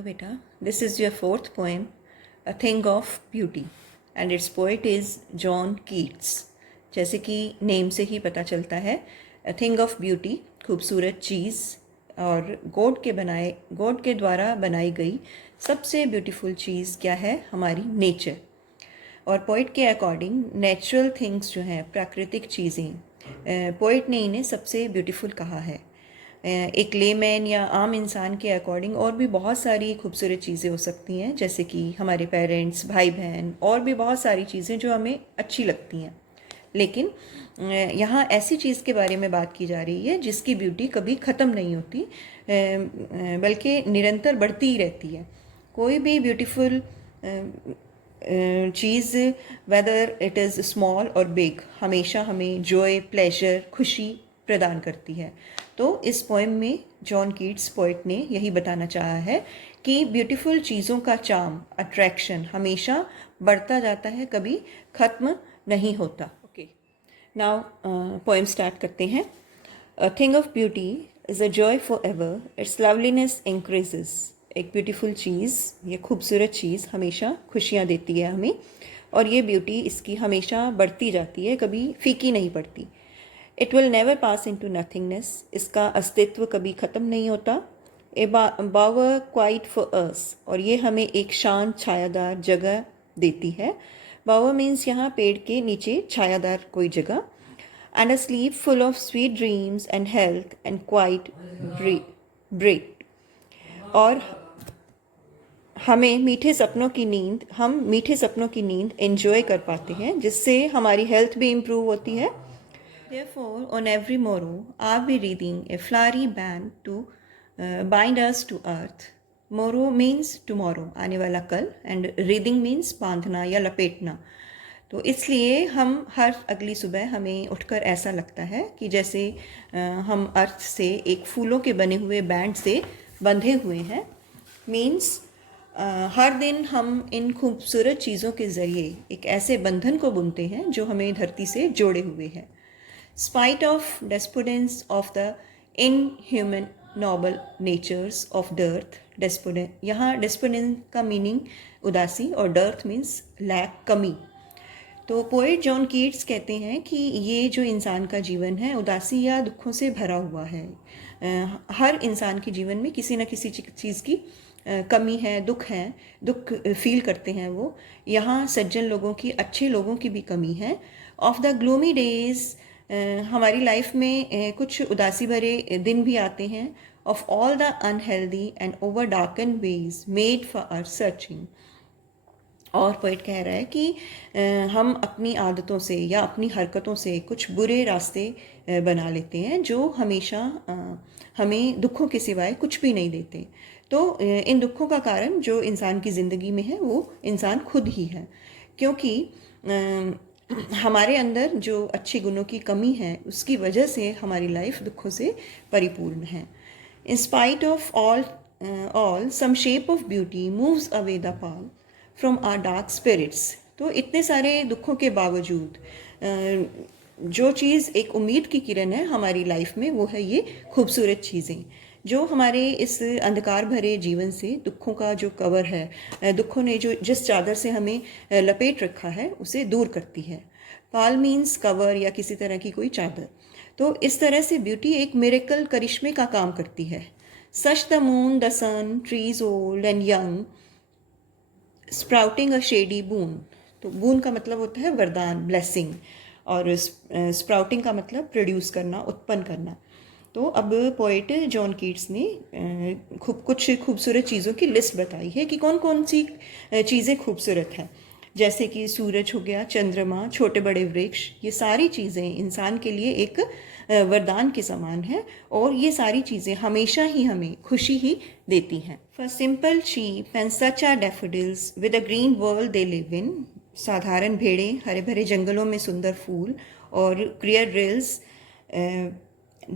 Hello beta, this is your fourth poem, A Thing of Beauty, and its poet is John Keats. जैसे कि name से ही पता चलता है, A Thing of Beauty खूबसूरत चीज़ और गॉड के द्वारा बनाई गई सबसे ब्यूटीफुल चीज़ क्या है? हमारी नेचर। और पोइट के अकॉर्डिंग नेचुरल थिंग्स जो हैं, प्राकृतिक चीज़ें, पोइट ने इन्हें सबसे ब्यूटीफुल कहा है। एक लेमैन या आम इंसान के अकॉर्डिंग और भी बहुत सारी खूबसूरत चीज़ें हो सकती हैं, जैसे कि हमारे पेरेंट्स, भाई बहन, और भी बहुत सारी चीज़ें जो हमें अच्छी लगती हैं। लेकिन यहाँ ऐसी चीज़ के बारे में बात की जा रही है जिसकी ब्यूटी कभी ख़त्म नहीं होती, बल्कि निरंतर बढ़ती ही रहती है। कोई भी beautiful cheese, whether it is small और बिग, हमेशा हमें जॉय, प्लेजर, खुशी प्रदान करती है। तो इस पोएम में जॉन कीट्स पोइट ने यही बताना चाहा है कि ब्यूटीफुल चीज़ों का चार्म, अट्रैक्शन हमेशा बढ़ता जाता है, कभी ख़त्म नहीं होता। ओके, नाउ पोएम स्टार्ट करते हैं। A thing of beauty is a joy for ever, it's loveliness increases. एक ब्यूटीफुल चीज़, ये खूबसूरत चीज़ हमेशा खुशियाँ देती है हमें, और ये ब्यूटी इसकी हमेशा बढ़ती जाती है, कभी फीकी नहीं पड़ती। It will never pass into nothingness, इसका अस्तित्व कभी ख़त्म नहीं होता। ए बावर क्वाइट फॉर अस, और ये हमें एक शांत छायादार जगह देती है। बावर मीन्स यहाँ पेड़ के नीचे छायादार कोई जगह। And a sleep full of sweet dreams and health and quiet break, और हम मीठे सपनों की नींद एंजॉय कर पाते हैं, जिससे हमारी हेल्थ भी इम्प्रूव होती है। Therefore, on every morrow, are we reading a flowery band to bind us to earth. Morrow means tomorrow, आने वाला कल, and reading means बांधना या लपेटना। तो इसलिए हम हर अगली सुबह हमें उठकर ऐसा लगता है कि जैसे हम अर्थ से एक फूलों के बने हुए बैंड से बंधे हुए हैं। मीन्स हर दिन हम इन खूबसूरत चीज़ों के ज़रिए एक ऐसे बंधन को बुनते हैं जो हमें धरती से जोड़े हुए हैं। Spite of despondence of the inhuman noble natures of dearth, despondent, यहाँ despondent का मीनिंग उदासी और dearth मीन्स लैक, कमी। तो पोएट जॉन कीट्स कहते हैं कि ये जो इंसान का जीवन है उदासी या दुखों से भरा हुआ है। हर इंसान के जीवन में किसी न किसी चीज़ की कमी है, दुख फील करते हैं वो। यहाँ सज्जन लोगों की, अच्छे लोगों की भी कमी है। ऑफ द ग्लूमी डेज, हमारी लाइफ में कुछ उदासी भरे दिन भी आते हैं। Of all the unhealthy and over darkened ways made for our searching, और पोइट कह रहा है कि हम अपनी आदतों से या अपनी हरकतों से कुछ बुरे रास्ते बना लेते हैं जो हमेशा हमें दुखों के सिवाय कुछ भी नहीं देते। तो इन दुखों का कारण जो इंसान की ज़िंदगी में है वो इंसान खुद ही है, क्योंकि हमारे अंदर जो अच्छे गुणों की कमी है उसकी वजह से हमारी लाइफ दुखों से परिपूर्ण है। In spite of all some shape of beauty moves away the pall from our dark spirits. तो इतने सारे दुखों के बावजूद जो चीज़ एक उम्मीद की किरण है हमारी लाइफ में, वो है ये खूबसूरत चीज़ें जो हमारे इस अंधकार भरे जीवन से, दुखों का जो कवर है, दुखों ने जो जिस चादर से हमें लपेट रखा है उसे दूर करती है। पाल मीन्स कवर या किसी तरह की कोई चादर। तो इस तरह से ब्यूटी एक मिरेकल, करिश्मे का काम करती है। Such the moon, the sun, trees old and young, sprouting a shady boon. तो बून का मतलब होता है वरदान, ब्लेसिंग, और स्प्राउटिंग का मतलब प्रोड्यूस करना, उत्पन्न करना। तो अब पोएट जॉन कीट्स ने कुछ खूबसूरत चीज़ों की लिस्ट बताई है कि कौन कौन सी चीज़ें खूबसूरत हैं, जैसे कि सूरज हो गया, चंद्रमा, छोटे बड़े वृक्ष। ये सारी चीज़ें इंसान के लिए एक वरदान के समान है, और ये सारी चीज़ें हमेशा ही हमें खुशी ही देती हैं। For simple sheep and such are daffodils with a green world they live in. साधारण भेड़ें, हरे भरे जंगलों में सुंदर फूल, और clear rills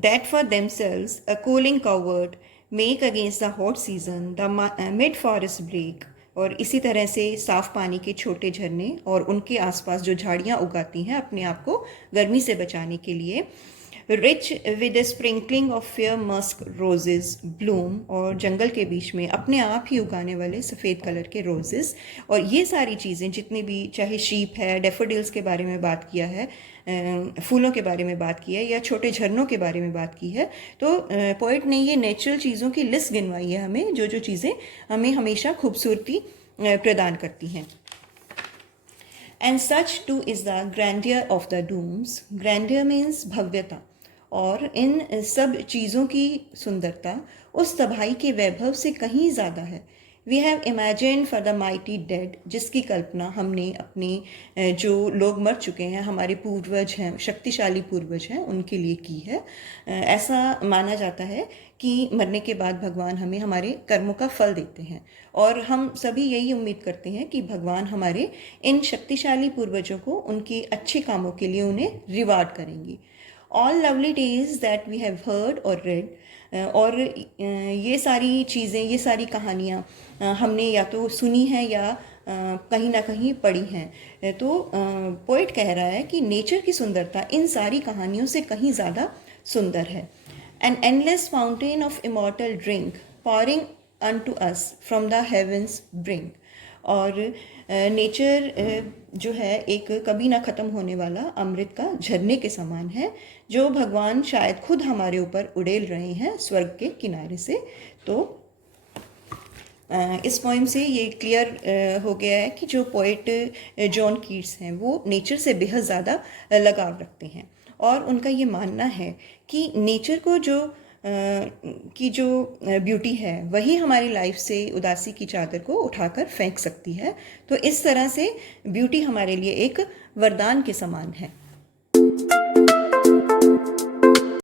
that for themselves a cooling covert make against the hot season the mid forest break। और इसी तरह से साफ पानी के छोटे झरने और उनके आसपास जो झाड़ियाँ उगाती हैं अपने आप को गर्मी से बचाने के लिए, rich with a sprinkling of fair musk roses bloom, और जंगल के बीच में अपने आप ही उगाने वाले सफ़ेद कलर के रोजेस। और ये सारी चीज़ें जितनी भी, चाहे शीप है, डेफोडिल्स के बारे में बात किया है, फूलों के बारे में बात की है, या छोटे झरनों के बारे में बात की है, तो पोइट ने ये नेचुरल चीज़ों की लिस्ट गिनवाई है हमें, जो जो चीज़ें हमें हमेशा खूबसूरती प्रदान करती हैं। And such too is the grandeur of the dooms. Grandeur means भव्यता, और इन सब चीज़ों की सुंदरता उस तबाही के वैभव से कहीं ज़्यादा है। We have imagine for the mighty dead, जिसकी कल्पना हमने अपने जो लोग मर चुके हैं, हमारे पूर्वज हैं, शक्तिशाली पूर्वज हैं, उनके लिए की है। ऐसा माना जाता है कि मरने के बाद भगवान हमें हमारे कर्मों का फल देते हैं, और हम सभी यही उम्मीद करते हैं कि भगवान हमारे इन शक्तिशाली पूर्वजों को उनके अच्छे कामों के लिए उन्हें रिवार्ड करेंगी। All lovely days that we have heard or read, और ये सारी चीज़ें, ये सारी कहानियाँ हमने या तो सुनी हैं या कहीं ना कहीं पढ़ी हैं। तो पोइट कह रहा है कि नेचर की सुंदरता इन सारी कहानियों से कहीं ज़्यादा सुंदर है। An endless fountain of immortal drink pouring unto us from the heavens brink. और नेचर जो है एक कभी ना ख़त्म होने वाला अमृत का झरने के समान है, जो भगवान शायद खुद हमारे ऊपर उड़ेल रहे हैं स्वर्ग के किनारे से। तो इस पोइम से ये क्लियर हो गया है कि जो पोइट जॉन कीट्स हैं वो नेचर से बेहद ज़्यादा लगाव रखते हैं, और उनका ये मानना है कि नेचर को की जो ब्यूटी है वही हमारी लाइफ से उदासी की चादर को उठाकर फेंक सकती है। तो इस तरह से ब्यूटी हमारे लिए एक वरदान के समान है।